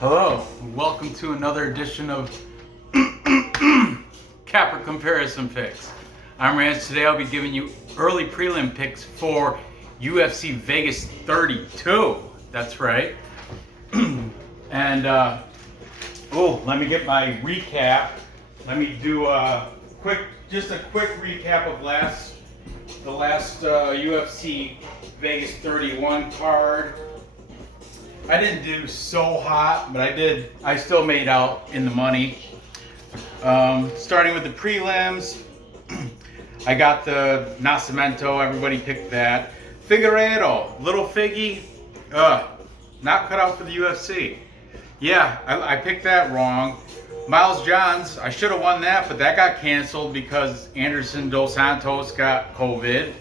Hello, welcome to another edition of Capper Comparison Picks. I'm Rance. Today I'll be giving you early prelim picks for UFC Vegas 32. That's right. And let me get my recap. Let me do just a quick recap of the last UFC Vegas 31 card. I didn't do so hot, but I still made out in the money. Starting with the prelims, I got the Nascimento, everybody picked that. Figueiredo, little Figgy, not cut out for the UFC. Yeah, I picked that wrong. Miles Johns, I should have won that, but that got canceled because Anderson Dos Santos got COVID.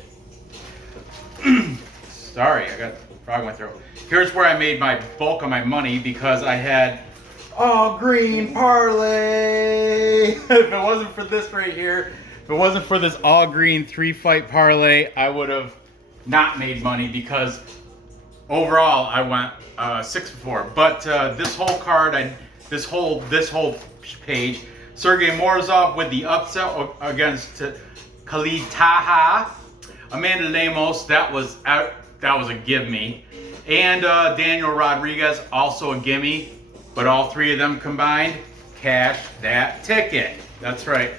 Sorry, I got frog in my throat. Here's where I made my bulk of my money because I had all green parlay. If it wasn't for this right here, if it wasn't for this all green 3-fight parlay, I would have not made money because overall I went 6-4. But this whole card, this whole page, Sergey Morozov with the upset against Khalid Taha. Amanda Lemos, that was a give me. And Daniel Rodriguez, also a gimme, but all three of them combined, cash that ticket. That's right.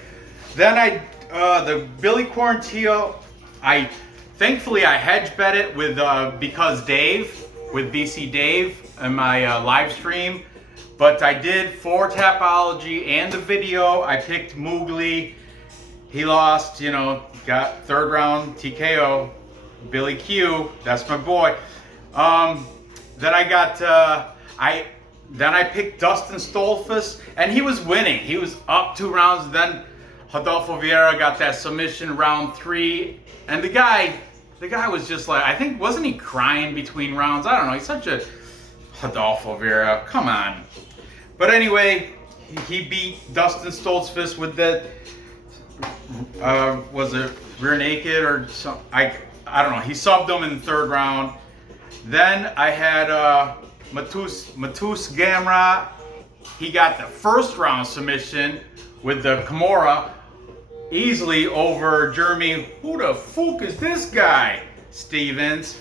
Then the Billy Quarantillo, thankfully I hedge bet it with because with BC Dave in my live stream, but I did for Tapology and the video. I picked Mowgli. He lost, got third round TKO. Billy Q, that's my boy. Then I picked Dustin Stolfus, and he was winning. He was up 2 rounds. Then Rodolfo Vieira got that submission round 3, and the guy was just like, I think, wasn't he crying between rounds? I don't know. He's such a Rodolfo Vieira. Come on. But anyway, he beat Dustin Stolfus with that. Was it rear naked or something? I don't know. He subbed him in the 3rd round. Then I had Matus Gamrot. He got the 1st round submission with the Kimura easily over Jeremy. Who the fuck is this guy? Stevens.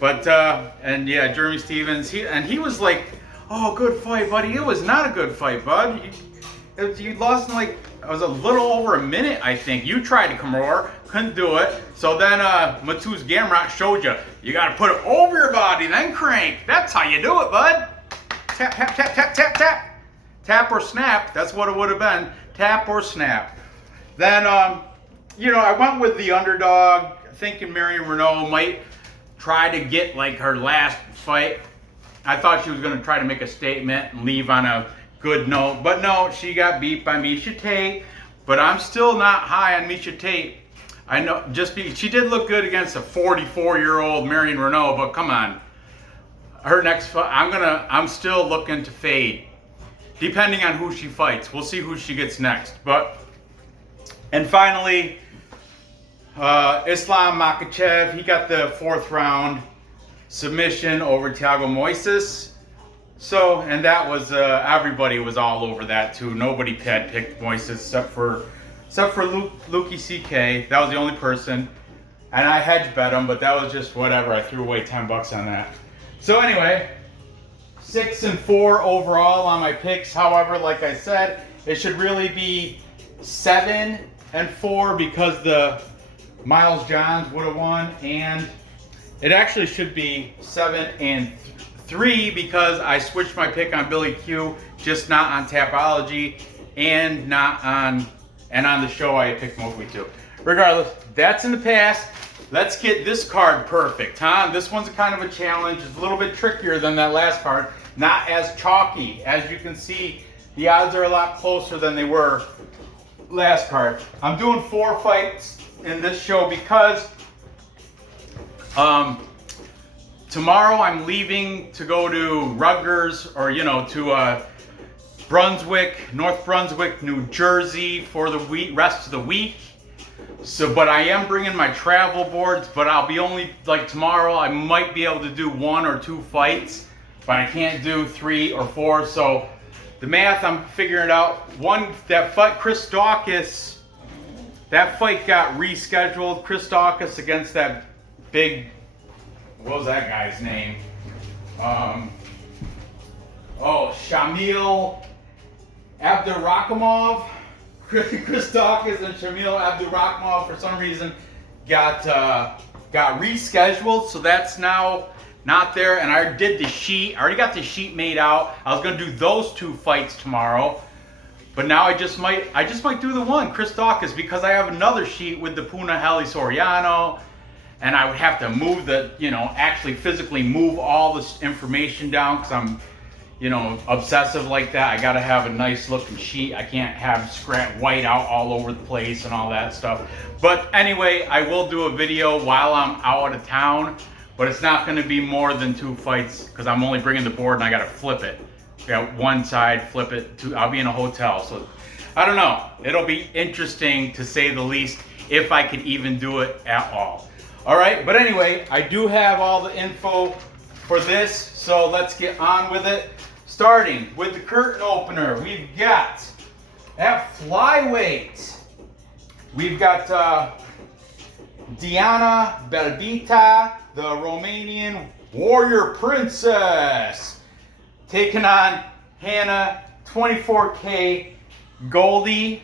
But Jeremy Stevens. He was like, oh, good fight, buddy. It was not a good fight, bud. You lost in it was a little over a minute, I think. You tried to Kimura, couldn't do it. So then Matus Gamrot showed you got to put it over your body, then crank. That's how you do it, bud. Tap, tap, tap, tap, tap, tap. Tap or snap, that's what it would have been. Tap or snap. Then, I went with the underdog, thinking Marion Renault might try to get her last fight. I thought she was going to try to make a statement and leave on a good note, but no, she got beat by Miesha Tate. But I'm still not high on Miesha Tate. I know, she did look good against a 44-year-old Marion Renault, but come on, her next fight, I'm still looking to fade, depending on who she fights. We'll see who she gets next. And finally, Islam Makhachev, he got the 4th round submission over Thiago Moises. So, and that was, everybody was all over that too. Nobody had picked Moises except for Lukey CK. That was the only person. And I hedge bet him, but that was just whatever. I threw away $10 on that. So anyway, 6-4 overall on my picks. However, like I said, it should really be 7-4 because the Miles Johns would have won. And it actually should be 7-3 because I switched my pick on Billy Q, just not on Tapology and on the show I picked Mowgli too. Regardless, that's in the past. Let's get this card perfect, huh? This one's kind of a challenge. It's a little bit trickier than that last card. Not as chalky. As you can see, the odds are a lot closer than they were last card. I'm doing 4 fights in this show because tomorrow I'm leaving to go to Rutgers or, to Brunswick, North Brunswick, New Jersey for the rest of the week. So, but I am bringing my travel boards, but I'll be only, like tomorrow, I might be able to do 1 or 2 fights, but I can't do 3 or 4. So the math, I'm figuring it out. That fight, Chris Daukaus, that fight got rescheduled. Chris Daukaus against that big, what was that guy's name? Shamil Abdurakhimov. Chris Daukaus and Shamil Abdurakhimov for some reason got rescheduled, so that's now not there. And I did the sheet. I already got the sheet made out. I was gonna do those 2 fights tomorrow, but now I just might do the one, Chris Daukaus, because I have another sheet with the Puna Heli Soriano, and I would have to move actually physically move all this information down because I'm, obsessive like that. I gotta have a nice looking sheet. I can't have white out all over the place and all that stuff. But anyway, I will do a video while I'm out of town, but it's not gonna be more than 2 fights because I'm only bringing the board and I gotta flip it. I got one side, flip it, I'll be in a hotel. So I don't know, it'll be interesting to say the least if I can even do it at all. All right, but anyway, I do have all the info for this, so let's get on with it. Starting with the curtain opener, we've got at flyweight, we've got Diana Belbiţa, the Romanian warrior princess, taking on Hannah 24K Goldy.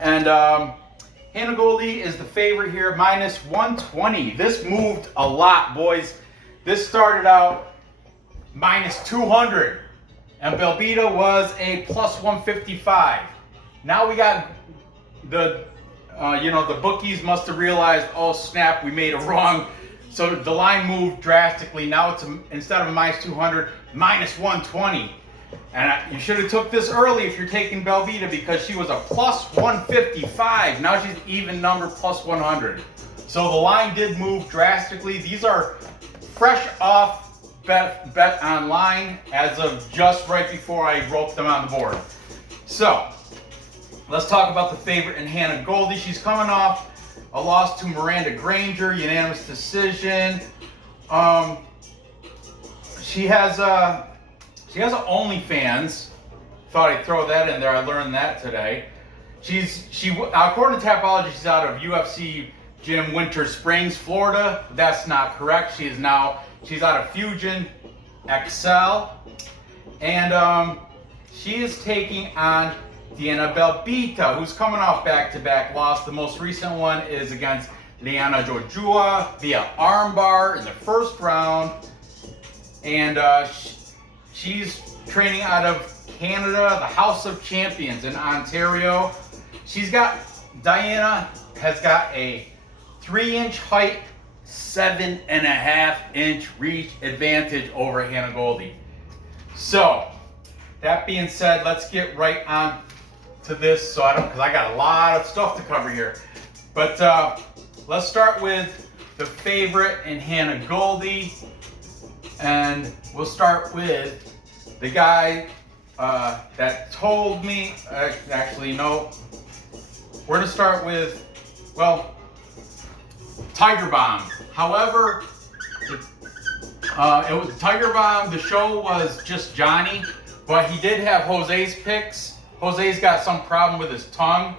And Hannah Goldy is the favorite here, minus 120. This moved a lot, boys. This started out minus 200, and Belbiţa was a plus 155. Now we got the bookies must have realized, oh snap, we made a wrong. So the line moved drastically. Now it's instead of a minus 200, minus 120. And you should have took this early if you're taking Belbiţa, because she was a plus 155. Now she's even number plus 100. So the line did move drastically. These are fresh off bet online as of just right before I wrote them on the board. So let's talk about the favorite in Hannah Goldy. She's coming off a loss to Miranda Granger, unanimous decision. She has a OnlyFans. Thought I'd throw that in there. I learned that today. According to Tapology, she's out of UFC Gym Winter Springs, Florida. That's not correct. She's out of Fusion XL, and she is taking on Diana Belbiţa, who's coming off back-to-back loss. The most recent one is against Liana Jojua via armbar in the first round, and she's training out of Canada, the House of Champions in Ontario. Diana has got a 3-inch height, 7.5-inch reach advantage over Hannah Goldy. So, that being said, let's get right on to this, because I got a lot of stuff to cover here. But let's start with the favorite in Hannah Goldy, and we'll start with the guy that told me. Actually, no. We're gonna start with, Tiger Bomb. However, it was Tiger Bomb. The show was just Johnny, but he did have Jose's picks. Jose's got some problem with his tongue,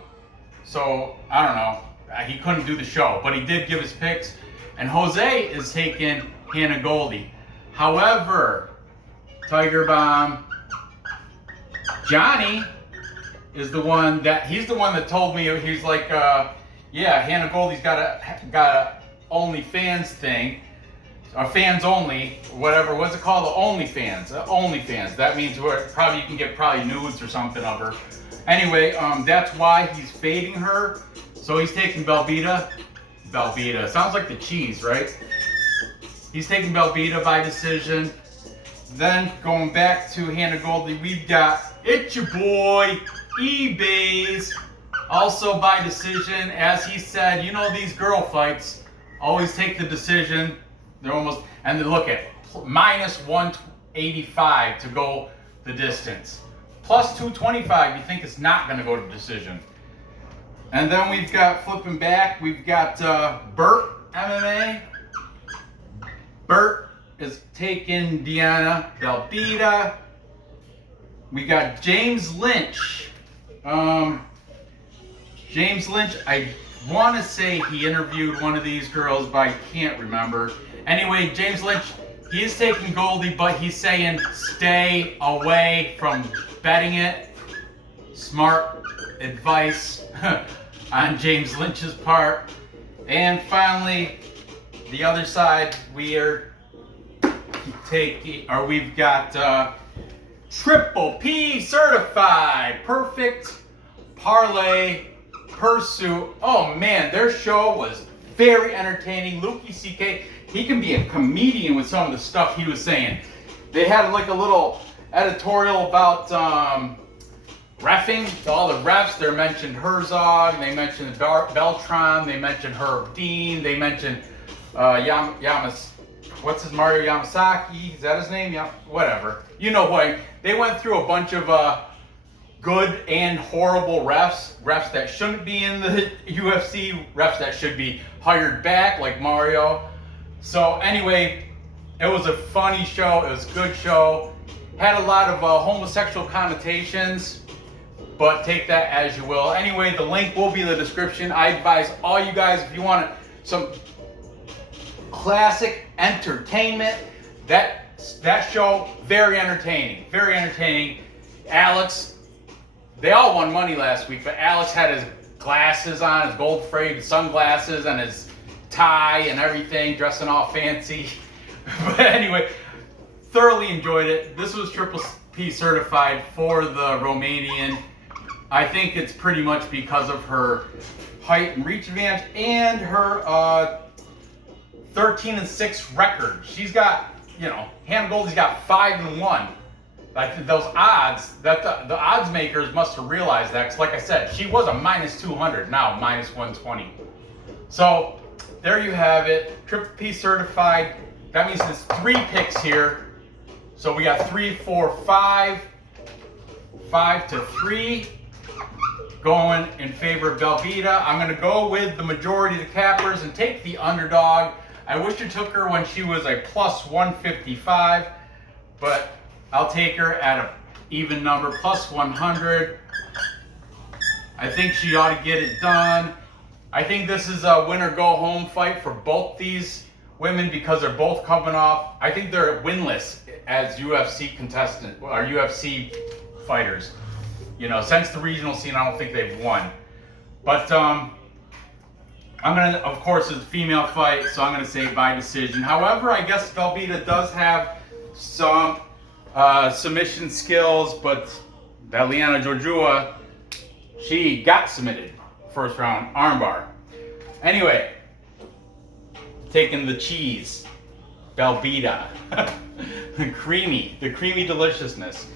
so I don't know. He couldn't do the show, but he did give his picks. And Jose is taking Hannah Goldy. However, Tiger Bomb, Johnny is the one that told me. He's like, yeah, Hannah Goldy's got a OnlyFans thing, or fans only, whatever. What's it called? The OnlyFans. OnlyFans. That means you can get nudes or something of her. Anyway, that's why he's fading her. So he's taking Belbiţa. Belbiţa sounds like the cheese, right? He's taking Belbiţa by decision. Then going back to Hannah Goldy, we've got it's your boy eBay's, also by decision. As he said, these girl fights always take the decision. They're almost, and then look at minus 185 to go the distance. Plus 225, you think it's not going to go to decision. And then we've got, flipping back, we've got Bert MMA. Bert is taking Diana Belbiţa. We got James Lynch. James Lynch, I want to say he interviewed one of these girls, but I can't remember. Anyway, James Lynch, he is taking Goldy, but he's saying stay away from betting it. Smart advice on James Lynch's part. And finally, the other side, we've got Triple P certified, perfect parlay pursuit. Oh man, their show was very entertaining. Lukey CK, he can be a comedian with some of the stuff he was saying. They had like a little editorial about reffing, all the refs. They mentioned Herzog, they mentioned Beltran, they mentioned Herb Dean, they mentioned Mario Yamasaki, is that his name? Yeah, whatever. You know what? They went through a bunch of good and horrible refs that shouldn't be in the UFC, refs that should be hired back, like Mario. So anyway, it was a funny show. It was a good show. Had a lot of homosexual connotations, but take that as you will. Anyway, the link will be in the description. I advise all you guys, if you want some classic entertainment, that show, very entertaining, very entertaining. Alex, they all won money last week, but Alex had his glasses on, his gold framed sunglasses, and his tie and everything, dressing all fancy. But anyway, thoroughly enjoyed it. This was Triple P certified for the Romanian. I think it's pretty much because of her height and reach advantage and her 13-6 record. She's got, Hannah Goldy's got 5-1. I think those odds, that the odds makers must have realized that, because like I said, she was a -200, now -120. So there you have it, Triple P certified. That means there's 3 picks here. So we got 3, 4, 5, 5 to 3 going in favor of Belbiţa. I'm going to go with the majority of the cappers and take the underdog. I wish I took her when she was a +155, but I'll take her at an even number, +100. I think she ought to get it done. I think this is a win-or-go-home fight for both these women because they're both coming off. I think they're winless as UFC contestants or UFC fighters. Since the regional scene, I don't think they've won. But I'm gonna, of course, it's a female fight, so I'm gonna say by decision. However, I guess Belbiţa does have some submission skills, but Valiana Georgiou, she got submitted first round armbar. Anyway, taking the cheese, Belbiţa, the creamy deliciousness.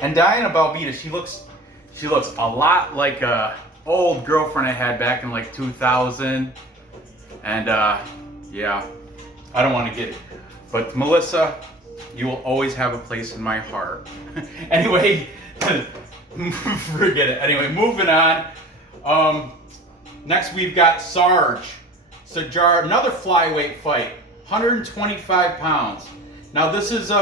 And Diana Belbiţa, she looks a lot like a old girlfriend I had back in like 2000. And yeah, I don't want to get it, but Melissa, you will always have a place in my heart. Anyway, forget it. Anyway, moving on. Next we've got Sijara, another flyweight fight, 125 pounds. Now this is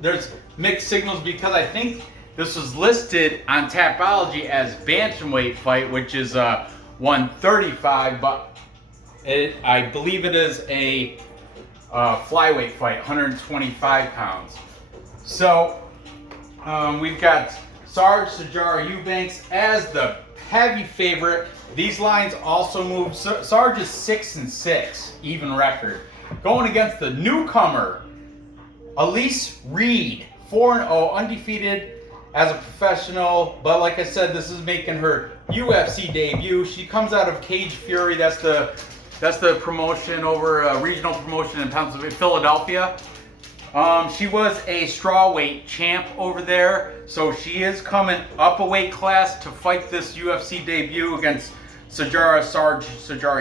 there's mixed signals because I think this was listed on Tapology as bantamweight fight, which is 135, but I believe it is a flyweight fight, 125 pounds. So we've got Sijara Eubanks as the heavy favorite. These lines also move. Sarge is 6-6, even record, going against the newcomer Elise Reed, 4-0, undefeated as a professional. But like I said, this is making her UFC debut. She comes out of Cage Fury. That's the promotion over a regional promotion in Pennsylvania, Philadelphia. She was a strawweight champ over there, so she is coming up a weight class to fight this UFC debut against Sijara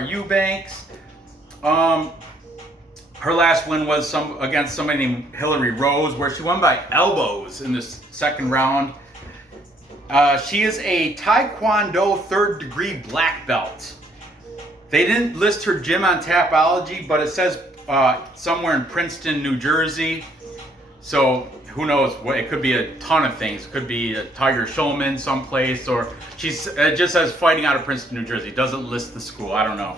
Eubanks. Her last win was against somebody named Hillary Rose, where she won by elbows in this second round. She is a Taekwondo 3rd degree black belt. They didn't list her gym on Tapology, but it says somewhere in Princeton, New Jersey. So who knows? It could be a ton of things. It could be a Tiger Showman someplace, or it just says fighting out of Princeton, New Jersey. It doesn't list the school. I don't know.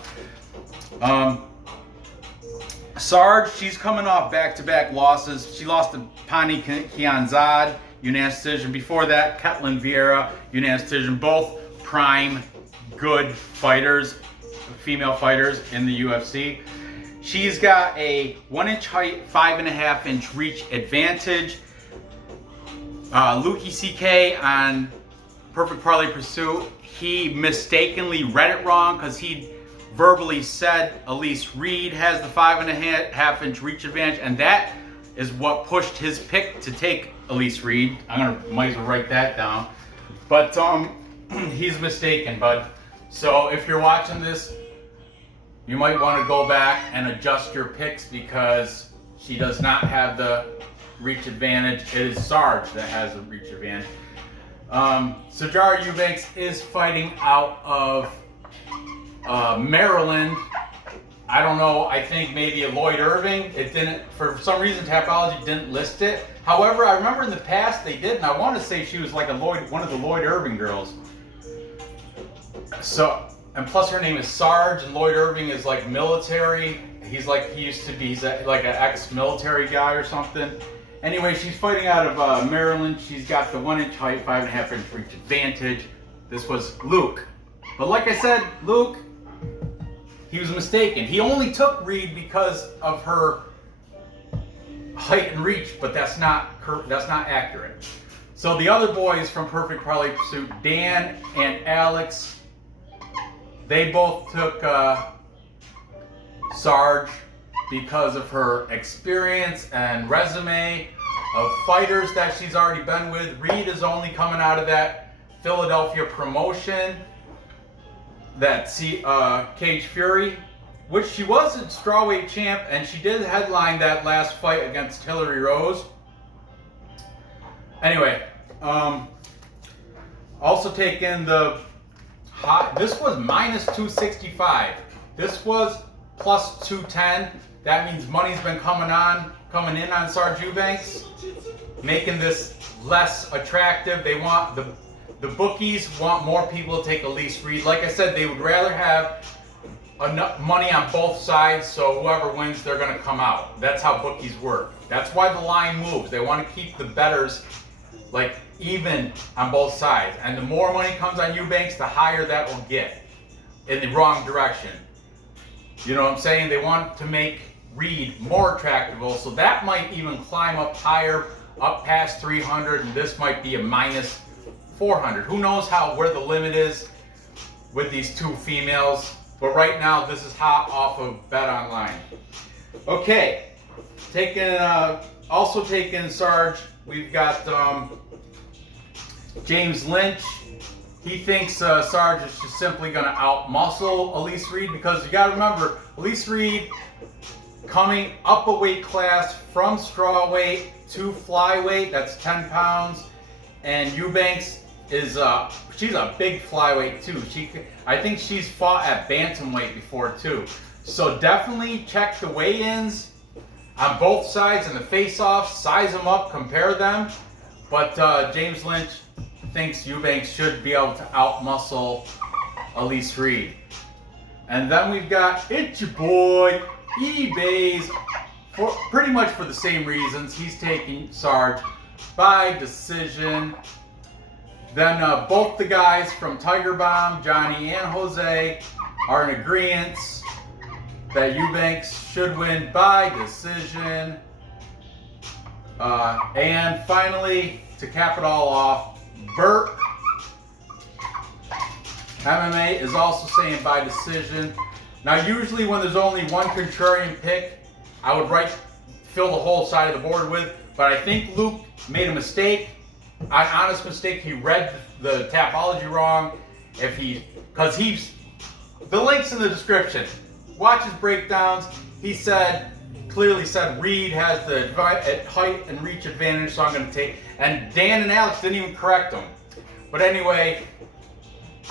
Sarge, she's coming off back-to-back losses. She lost to Pani Kianzad, unanimous decision. Before that, Ketlin Vieira, unanimous decision. Both prime, good fighters, female fighters in the UFC. She's got a 1-inch height, 5.5-inch reach advantage. Luki CK on Perfect Parlay Pursuit, he mistakenly read it wrong because he verbally said Elise Reed has the 5.5-inch reach advantage, and that is what pushed his pick to take Elise Reed. Might as well write that down. But he's mistaken, bud. So if you're watching this, you might want to go back and adjust your picks because she does not have the reach advantage. It is Sarge that has the reach advantage. Sijara Eubanks is fighting out of Maryland. I don't know, I think maybe a Lloyd Irving. It didn't, for some reason Tapology didn't list it. However, I remember in the past they did, and I want to say she was like one of the Lloyd Irving girls. So, and plus her name is Sarge, and Lloyd Irving is like military. He's like an ex-military guy or something. Anyway, she's fighting out of Maryland. She's got the 1-inch height, 5.5-inch reach advantage. This was Luke. But like I said, Luke, he was mistaken. He only took Reed because of her height and reach, but that's not accurate. So the other boys from Perfect Parlay Pursuit, Dan and Alex, they both took Sarge because of her experience and resume of fighters that she's already been with. Reed is only coming out of that Philadelphia promotion, that Cage Fury, which she was a strawweight champ, and she did headline that last fight against Hillary Rose. Anyway, also taking the this was minus 265. This was plus 210. That means money's been coming in on Sarge Eubanks, making this less attractive. They want the bookies want more people to take Elise Reed. Like I said, they would rather have enough money on both sides, so whoever wins, they're going to come out. That's how bookies work. That's why the line moves. They want to keep the bettors like even on both sides. And the more money comes on Eubanks, the higher that will get in the wrong direction. You know what I'm saying? They want to make Reed more attractive, so that might even climb up higher, up past 300, and this might be a minus 400. Who knows where the limit is with these two females? But right now, this is hot off of Bet Online. Okay, also taking Sarge, we've got James Lynch. He thinks Sarge is just simply going to out-muscle Elise Reed, because you got to remember, Elise Reed coming up a weight class from strawweight to flyweight, that's 10 pounds, and Eubanks is she's a big flyweight too. I think she's fought at bantamweight before too. So definitely check the weigh-ins on both sides and the face-offs, size them up, compare them. But James Lynch thinks Eubanks should be able to out-muscle Elise Reed. And then we've got it's your boy eBay's, pretty much for the same reasons. He's taking Sarge by decision. Then both the guys from Tiger Bomb, Johnny and Jose, are in agreement that Eubanks should win by decision. And finally, to cap it all off, Burt MMA is also saying by decision. Now, usually when there's only one contrarian pick, I would fill the whole side of the board with, but I think Luke made a mistake. An honest mistake. He read the Tapology wrong. Because the link's in the description. Watch his breakdowns. He clearly said Reed has the height and reach advantage, so I'm going to take. And Dan and Alex didn't even correct him. But anyway,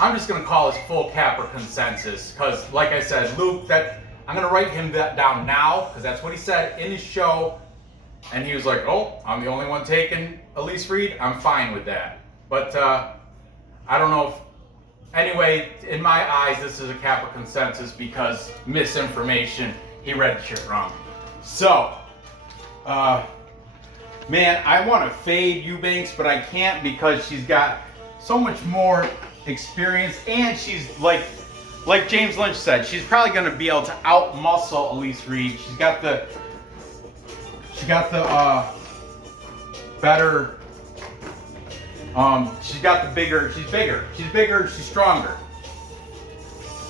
I'm just gonna call this full capper consensus because, like I said, Luke, I'm gonna write him that down now because that's what he said in his show, and he was like, "Oh, I'm the only one taking Elise Reed. I'm fine with that." But I don't know if. Anyway, in my eyes, this is a capper consensus because misinformation. He read shit wrong. So, man, I want to fade Eubanks, but I can't because she's got so much more experience, and she's like James Lynch said, she's probably going to be able to out-muscle Elise Reed. She's got the better. She's bigger, she's stronger.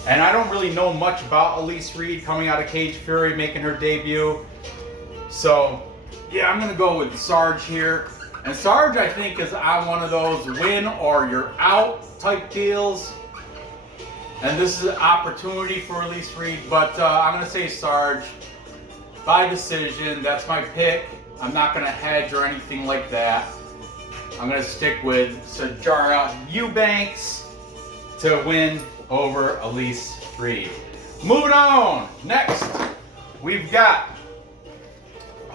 And I don't really know much about Elise Reed coming out of Cage Fury, making her debut. So, yeah, I'm gonna go with Sarge here. And Sarge, I think, is on one of those win or you're out type deals. And this is an opportunity for Elise Reed, but I'm gonna say Sarge by decision. That's my pick. I'm not gonna hedge or anything like that. I'm going to stick with Sijara Eubanks to win over Elise Reed. Moving on. Next, we've got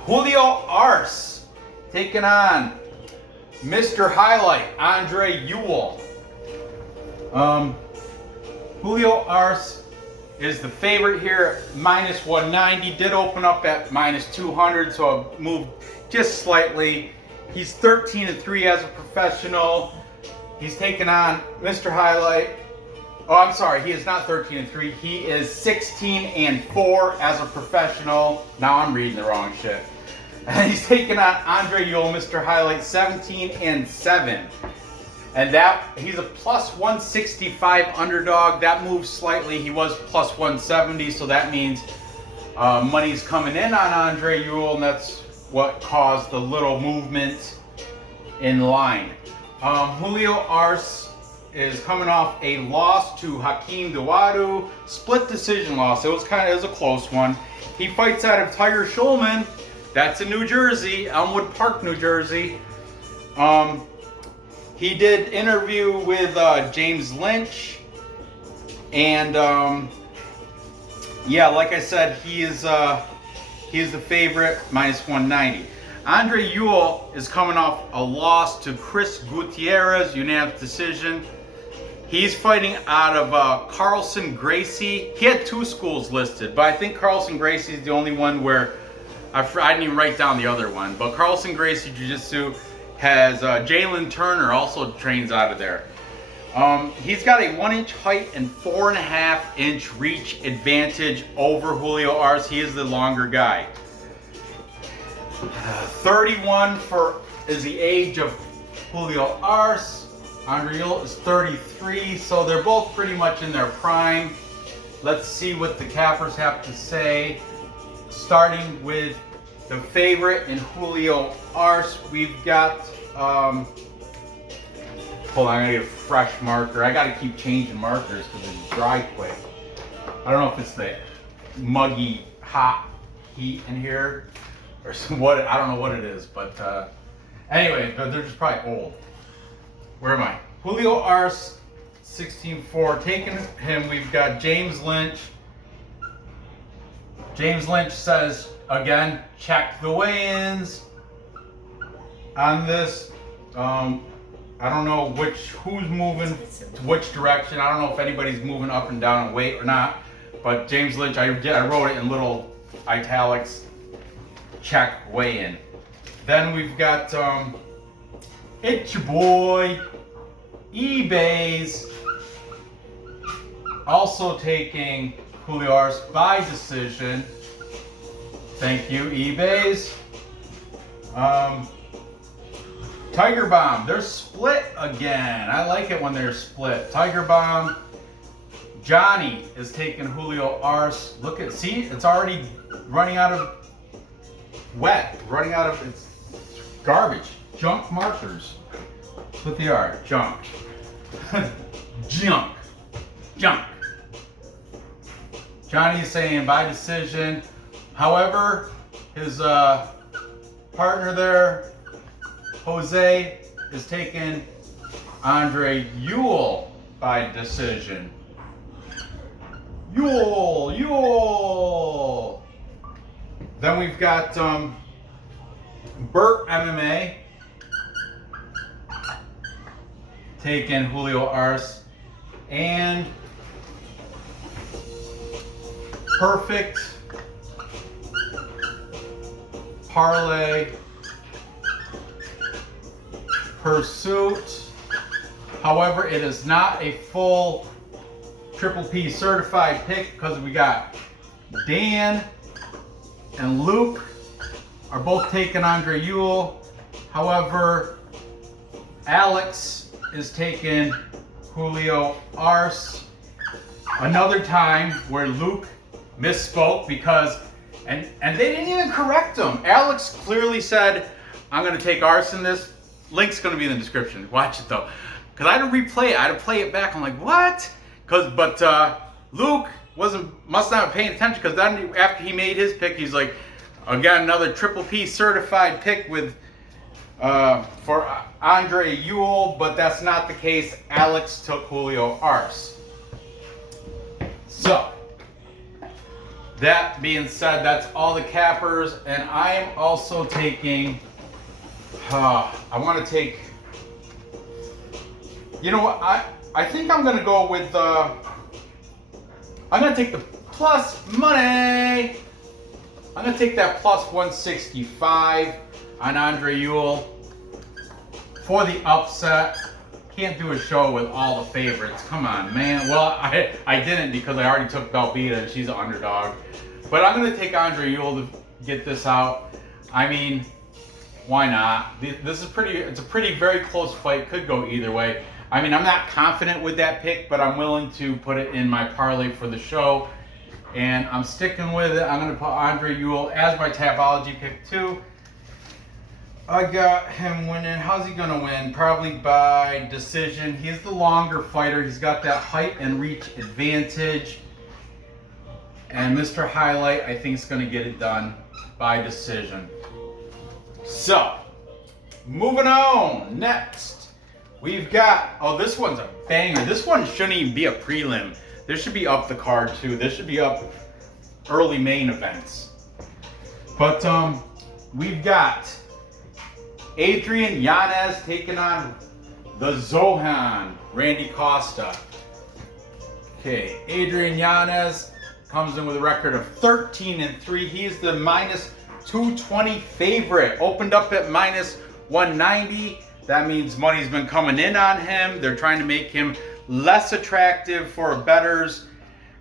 Julio Arce taking on Mr. Highlight, André Ewell. Julio Arce is the favorite here, minus 190. Did open up at minus 200, so I moved just slightly. He's 13-3 as a professional. He's taken on Mr. Highlight. Oh, I'm sorry. He is not 13-3. He is 16-4 as a professional. Now I'm reading the wrong shit. And he's taken on André Ewell, Mr. Highlight, 17-7. And he's a plus 165 underdog. That moves slightly. He was plus 170, so that means money's coming in on André Ewell, and that's what caused the little movement in line. Julio Arce is coming off a loss to Hakeem Dawodu, split decision loss. It was a close one. He fights out of Tiger Schulman. That's in New Jersey, Elmwood Park, New Jersey. He did interview with James Lynch, and yeah, like I said, he is the favorite, minus 190. André Ewell is coming off a loss to Chris Gutierrez, unanimous decision. He's fighting out of Carlson Gracie. He had 2 schools listed, but I think Carlson Gracie is the only one where I didn't even write down the other one. But Carlson Gracie Jiu-Jitsu has Jalen Turner also trains out of there. He's got a 1-inch height and 4.5-inch reach advantage over Julio Arce. He is the longer guy. 31 is the age of Julio Arce. André Ewell is 33, so they're both pretty much in their prime. Let's see what the cappers have to say. Starting with the favorite in Julio Arce, we've got hold on, I gotta get a fresh marker. I gotta keep changing markers because it's dry quick. I don't know if it's the muggy, hot heat in here or what. I don't know what it is, but anyway, they're just probably old. Where am I? Julio Arce, 16-4. Taking him, we've got James Lynch. James Lynch says, again, check the weigh-ins on this. I don't know who's moving to which direction. I don't know if anybody's moving up and down in weight or not. But James Lynch, I wrote it in little italics. Check weigh-in. Then we've got it's your boy eBay's also taking Julio Arce by decision. Thank you, eBay's. Tiger Bomb, they're split again. I like it when they're split. Tiger Bomb, Johnny is taking Julio Arce. See, it's already running out of it's garbage, junk markers. That's what they are, junk. Junk. Johnny is saying by decision. However, his partner there, Jose, is taking André Ewell by decision. Ewell. Then we've got Burt MMA taking Julio Arce, and Perfect Parlay Pursuit. However, it is not a full Triple P certified pick because we got Dan and Luke are both taking André Ewell. However, Alex is taking Julio Arce. Another time where Luke misspoke because, and they didn't even correct him. Alex clearly said, I'm going to take Arce in this. Link's going to be in the description. Watch it though. Because I had to replay it. I had to play it back. I'm like, what? But Luke must not have paying attention, because then after he made his pick, he's like, again, another Triple P certified pick with for André Ewell, but that's not the case. Alex took Julio Arce. So, that being said, that's all the cappers, and I am also taking, I want to take, you know what, I think I'm going to go with, I'm going to take the plus money. I'm going to take that plus 165 on André Ewell for the upset. Can't do a show with all the favorites. Come on, man. Well, I didn't, because I already took Belbiţa and she's an underdog. But I'm going to take André Ewell to get this out. I mean, why not? This is it's a pretty very close fight. Could go either way. I mean, I'm not confident with that pick, but I'm willing to put it in my parlay for the show. And I'm sticking with it. I'm going to put André Ewell as my Tapology pick too. I got him winning. How's he going to win? Probably by decision. He's the longer fighter. He's got that height and reach advantage. And Mr. Highlight, I think, is going to get it done by decision. So, moving on. Next, we've got, oh, this one's a banger. This one shouldn't even be a prelim. This should be up the card too. This should be up early main events. But we've got Adrian Yanez taking on the Zohan, Randy Costa. Okay, Adrian Yanez comes in with a record of 13-3. He's the minus 220 favorite. Opened up at minus 190. That means money's been coming in on him. They're trying to make him less attractive for bettors.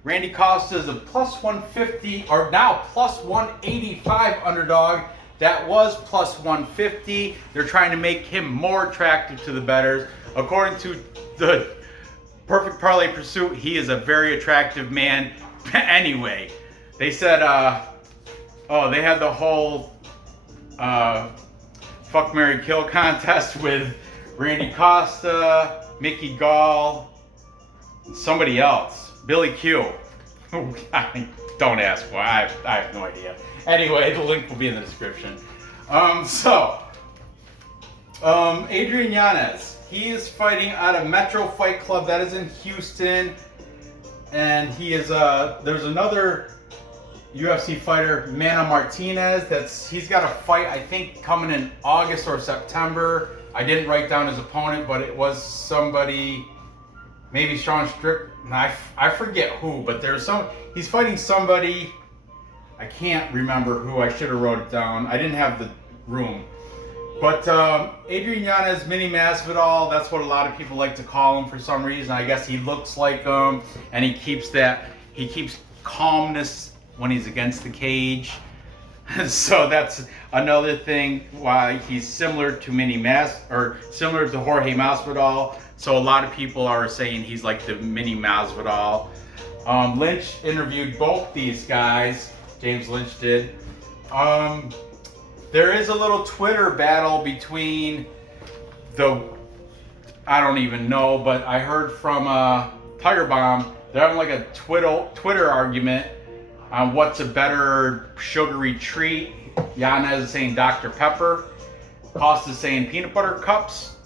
Randy Costa is a plus 150, or now plus 185 underdog. That was plus 150. They're trying to make him more attractive to the bettors. According to the Perfect Parlay Pursuit, he is a very attractive man. Anyway, they said, they had the whole fuck, marry, kill contest with Randy Costa, Mickey Gall, somebody else, Billy Q. Don't ask why, I have no idea. Anyway, the link will be in the description. Adrian Yanez, he is fighting out of Metro Fight Club, that is in Houston, and he is there's another UFC fighter, Mana Martinez, he's got a fight, I think, coming in August or September. I didn't write down his opponent, but it was somebody, maybe Sean Strick. I forget who, but he's fighting somebody. I can't remember who. I should have wrote it down. I didn't have the room. But Adrian Yanez, Mini Masvidal, that's what a lot of people like to call him for some reason. I guess he looks like him, and he keeps calmness when he's against the cage. So that's another thing why he's similar to similar to Jorge Masvidal. So a lot of people are saying he's like the mini Masvidal. Lynch interviewed both these guys. James Lynch did. There is a little Twitter battle between I don't even know, but I heard from Tiger Bomb, they're having like a Twitter argument on what's a better sugary treat. Yanez is saying Dr. Pepper. Costa's saying peanut butter cups.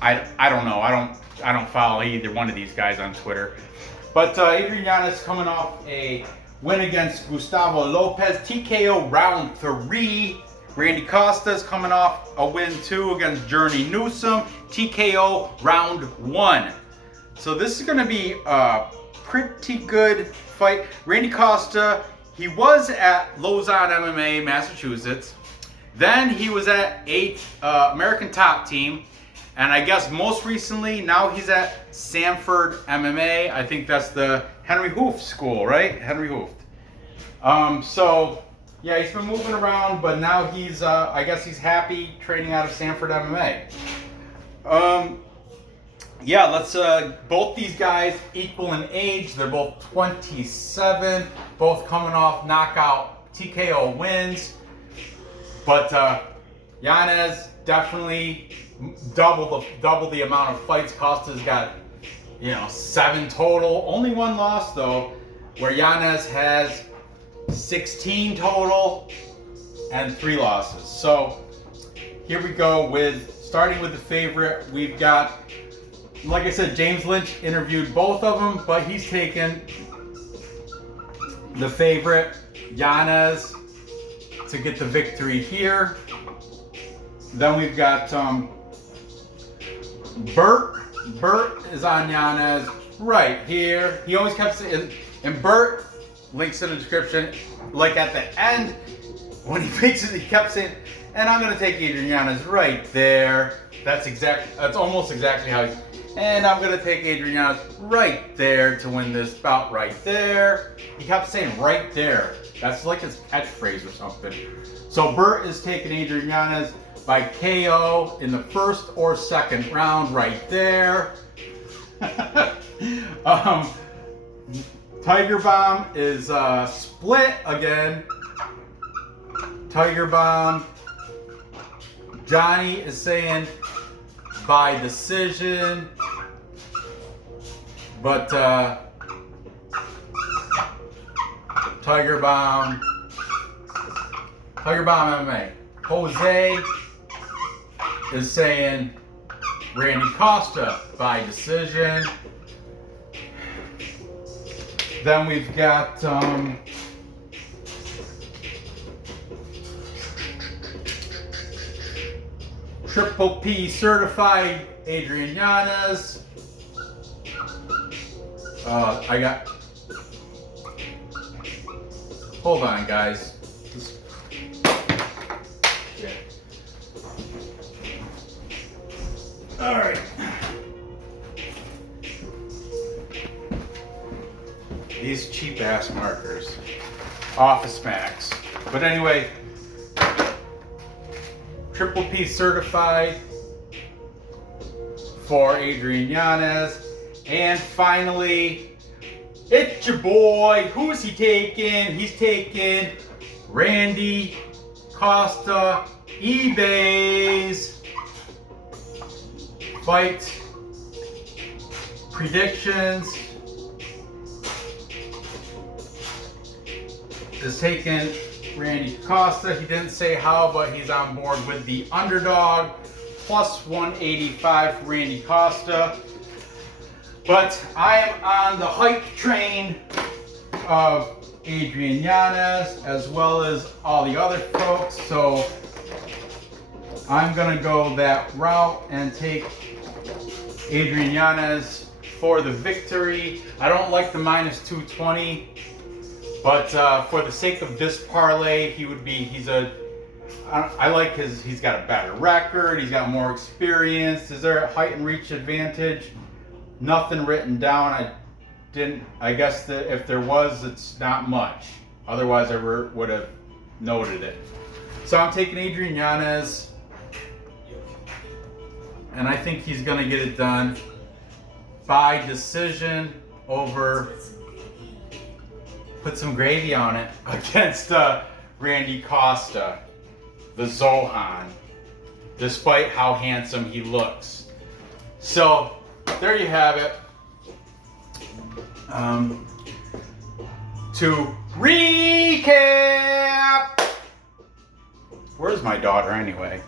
I don't know. I don't follow either one of these guys on Twitter. But Adrian Yanez coming off a win against Gustavo Lopez, TKO round 3. Randy Costa's coming off a win too against Journey Newsom, TKO round 1. So this is going to be a pretty good fight. Randy Costa, he was at Lausanne MMA, Massachusetts. Then he was at American Top Team. And I guess most recently, now he's at Sanford MMA. I think that's the Henry Hooft school, right? Henry Hooft. So, yeah, he's been moving around, but now he's, I guess he's happy training out of Sanford MMA. Yeah, let's, both these guys equal in age. They're both 27, both coming off knockout TKO wins. But Yanez definitely double the amount of fights. Costa's got, 7 total. Only 1 loss though, where Yanez has 16 total and 3 losses. So here we go starting with the favorite. We've got, like I said, James Lynch interviewed both of them, but he's taken the favorite, Yanez, to get the victory here. Then we've got Bert. Bert is on Yanez right here. He always kept saying, and Bert, links in the description, like at the end, when he picks it, he kept saying, and I'm going to take Adrian Yanez right there. That's almost exactly how he's, and I'm going to take Adrian Yanez right there to win this bout right there. He kept saying right there. That's like his catchphrase or something. So Bert is taking Adrian Yanez by KO in the first or second round right there. Tiger Bomb is split again. Tiger Bomb. Johnny is saying by decision. But Tiger Bomb MMA. Jose is saying Randy Costa by decision. Then we've got Triple P certified Adrian Yanez. Hold on, guys. All right. These cheap ass markers. Office Max. But anyway, Triple P certified for Adrian Yanez. And finally, it's your boy. Who is he taking? He's taking Randy Costa eBay's fight predictions. Is taking Randy Costa. He didn't say how, but he's on board with the underdog. Plus 185 for Randy Costa. But I am on the hype train of Adrian Yanez as well as all the other folks. So I'm going to go that route and take Adrian Yanez for the victory. I don't like the minus 220. But for the sake of this parlay, I like he's got a better record, he's got more experience. Is there a height and reach advantage? Nothing written down. I guess that if there was, it's not much. Otherwise I would have noted it. So I'm taking Adrian Yanez, and I think he's gonna get it done by decision over, put some gravy on it, against Randy Costa, the Zohan, despite how handsome he looks. So there you have it. To recap, where's my daughter anyway?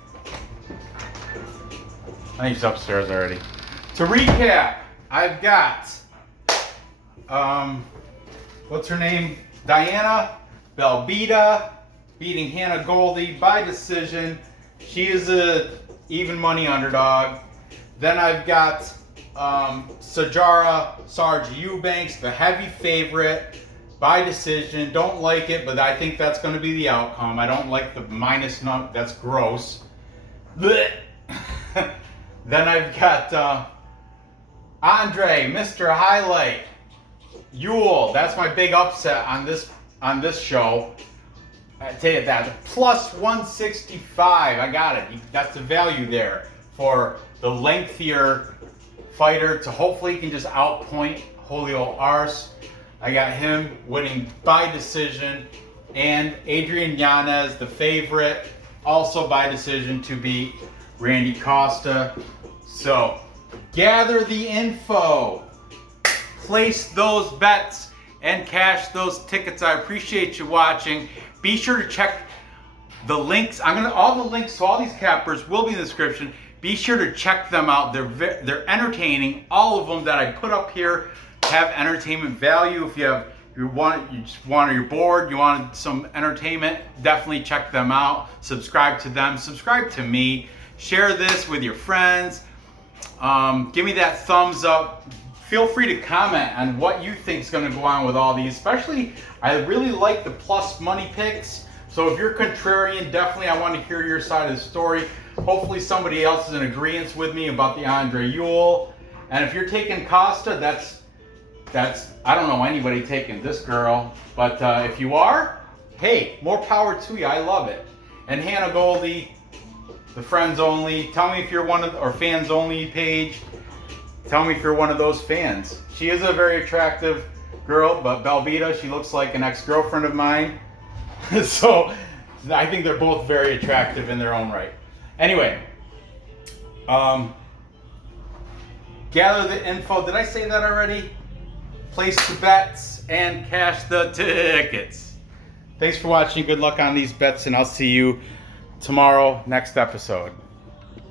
He's upstairs already. To recap, I've got, what's her name? Diana Belbiţa beating Hannah Goldy by decision. She is a even money underdog. Then I've got Sijara Eubanks, the heavy favorite by decision. Don't like it, but I think that's going to be the outcome. I don't like the minus number. That's gross. Then I've got André, Mr. Highlight, Ewell. That's my big upset on this show. I tell you that, plus 165. I got it. That's the value there for the lengthier fighter to hopefully he can just outpoint Julio Arce. I got him winning by decision, and Adrian Yanez, the favorite, also by decision to beat Randy Costa. So gather the info, place those bets, and cash those tickets. I appreciate you watching. Be sure to check the links. All the links to all these cappers will be in the description. Be sure to check them out. They're entertaining. All of them that I put up here have entertainment value. If you're bored, you wanted some entertainment, definitely check them out. Subscribe to them. Subscribe to me. Share this with your friends. Give me that thumbs up. Feel free to comment on what you think is going to go on with all these. Especially, I really like the plus money picks. So if you're contrarian, definitely I want to hear your side of the story. Hopefully somebody else is in agreement with me about the André Ewell. And if you're taking Costa, that's I don't know anybody taking this girl. But if you are, hey, more power to you. I love it. And Hannah Goldy, the friends only. Tell me if you're one of, or fans only page. Tell me if you're one of those fans. She is a very attractive girl, but Belbiţa, she looks like an ex-girlfriend of mine. So I think they're both very attractive in their own right. Anyway, gather the info. Did I say that already? Place the bets and cash the tickets. Thanks for watching. Good luck on these bets, and I'll see you tomorrow, next episode.